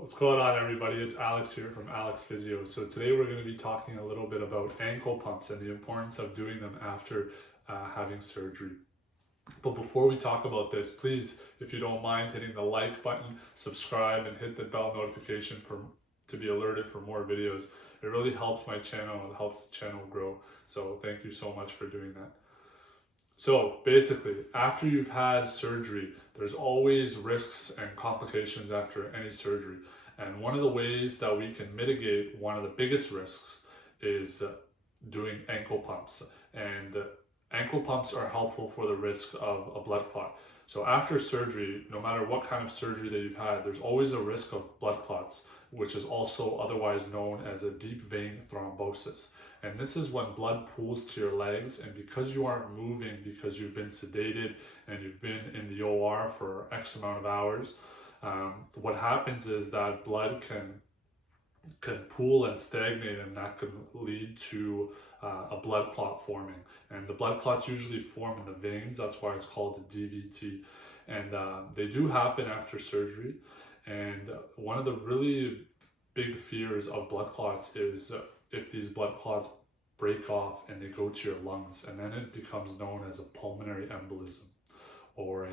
What's going on, everybody? It's Alex here from Alex Physio. So today we're going to be talking a little bit about ankle pumps and the importance of doing them after having surgery. But before we talk about this, please, if you don't mind, hitting the like button, subscribe, and hit the bell notification to be alerted for more videos. It really helps my channel and it helps the channel grow. So thank you so much for doing that. So basically, after you've had surgery, there's always risks and complications after any surgery. And one of the ways that we can mitigate one of the biggest risks is doing ankle pumps. And ankle pumps are helpful for the risk of a blood clot. So after surgery, no matter what kind of surgery that you've had, there's always a risk of blood clots, which is also otherwise known as a deep vein thrombosis. And this is when blood pools to your legs, and because you aren't moving, because you've been sedated and you've been in the OR for X amount of hours, what happens is that blood can pool and stagnate, and that can lead to a blood clot forming. And the blood clots usually form in the veins. That's why it's called the DVT. And they do happen after surgery. And one of the really big fears of blood clots is if these blood clots break off and they go to your lungs, and then it becomes known as a pulmonary embolism or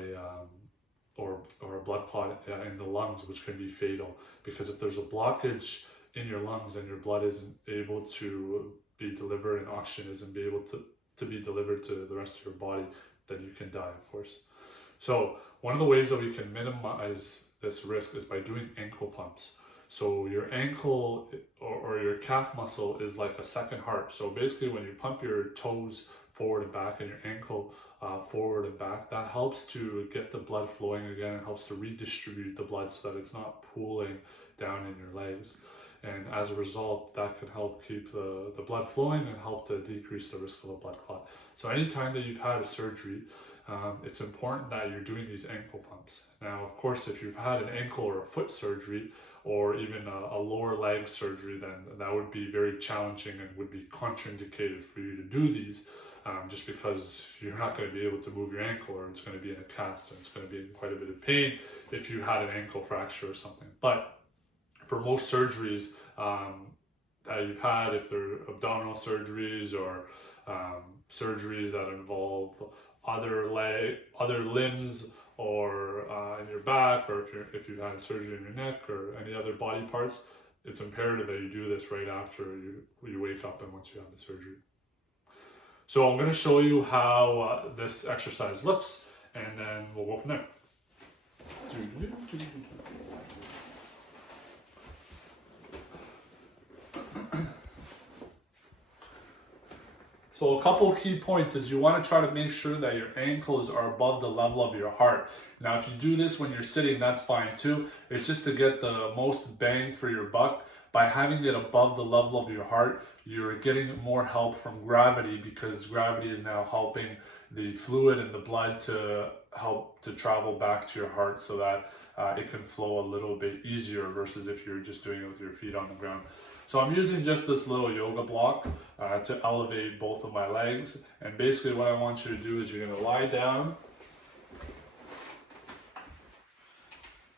a blood clot in the lungs, which can be fatal. Because if there's a blockage in your lungs and your blood isn't able to be delivered and oxygen isn't be able to be delivered to the rest of your body, then you can die, of course. So one of the ways that we can minimize this risk is by doing ankle pumps. So your ankle or your calf muscle is like a second heart. So basically when you pump your toes forward and back and your ankle forward and back, that helps to get the blood flowing again. It helps to redistribute the blood so that it's not pooling down in your legs. And as a result, that can help keep the blood flowing and help to decrease the risk of a blood clot. So anytime that you've had a surgery, it's important that you're doing these ankle pumps. Now, of course, if you've had an ankle or a foot surgery, or even a lower leg surgery, then that would be very challenging and would be contraindicated for you to do these, just because you're not going to be able to move your ankle, or it's going to be in a cast and it's going to be in quite a bit of pain if you had an ankle fracture or something. But for most surgeries that you've had, if they're abdominal surgeries or surgeries that involve other limbs, or in your back, or if you've had surgery in your neck or any other body parts, it's imperative that you do this right after you wake up and once you have the surgery. So I'm going to show you how this exercise looks, and then we'll go from there. So a couple of key points is you want to try to make sure that your ankles are above the level of your heart. Now, if you do this when you're sitting, that's fine too. It's just to get the most bang for your buck. By having it above the level of your heart, you're getting more help from gravity, because gravity is now helping the fluid and the blood to help to travel back to your heart so that it can flow a little bit easier versus if you're just doing it with your feet on the ground. So I'm using just this little yoga block to elevate both of my legs. And basically what I want you to do is you're going to lie down.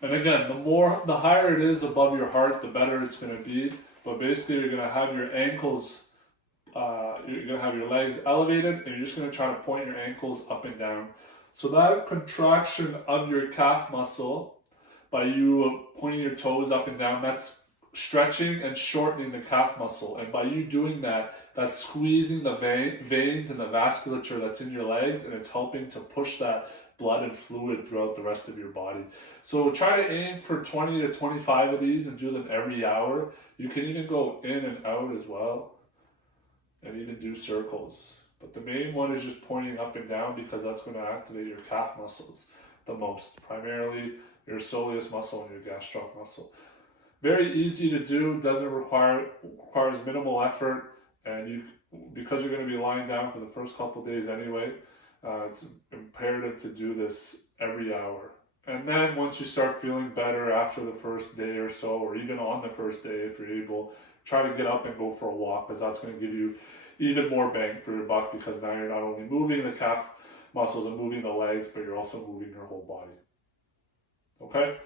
And again, the higher it is above your heart, the better it's going to be. But basically you're going to have your ankles, you're going to have your legs elevated, and you're just going to try to point your ankles up and down. So that contraction of your calf muscle, by you pointing your toes up and down, that's stretching and shortening the calf muscle. And by you doing that, that's squeezing the veins and the vasculature that's in your legs, and it's helping to push that blood and fluid throughout the rest of your body. So try to aim for 20 to 25 of these and do them every hour. You can even go in and out as well, and even do circles. But the main one is just pointing up and down, because that's going to activate your calf muscles the most, primarily your soleus muscle and your gastroc muscle. Very easy to do, requires minimal effort, and because you're going to be lying down for the first couple days anyway, it's imperative to do this every hour. And then once you start feeling better after the first day or so, or even on the first day if you're able, try to get up and go for a walk, because that's going to give you even more bang for your buck, because now you're not only moving the calf muscles and moving the legs, but you're also moving your whole body. Okay?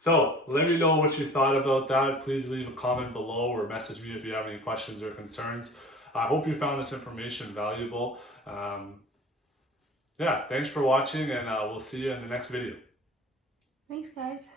So let me know what you thought about that. Please leave a comment below or message me if you have any questions or concerns. I hope you found this information valuable. Yeah, thanks for watching, and we'll see you in the next video. Thanks, guys.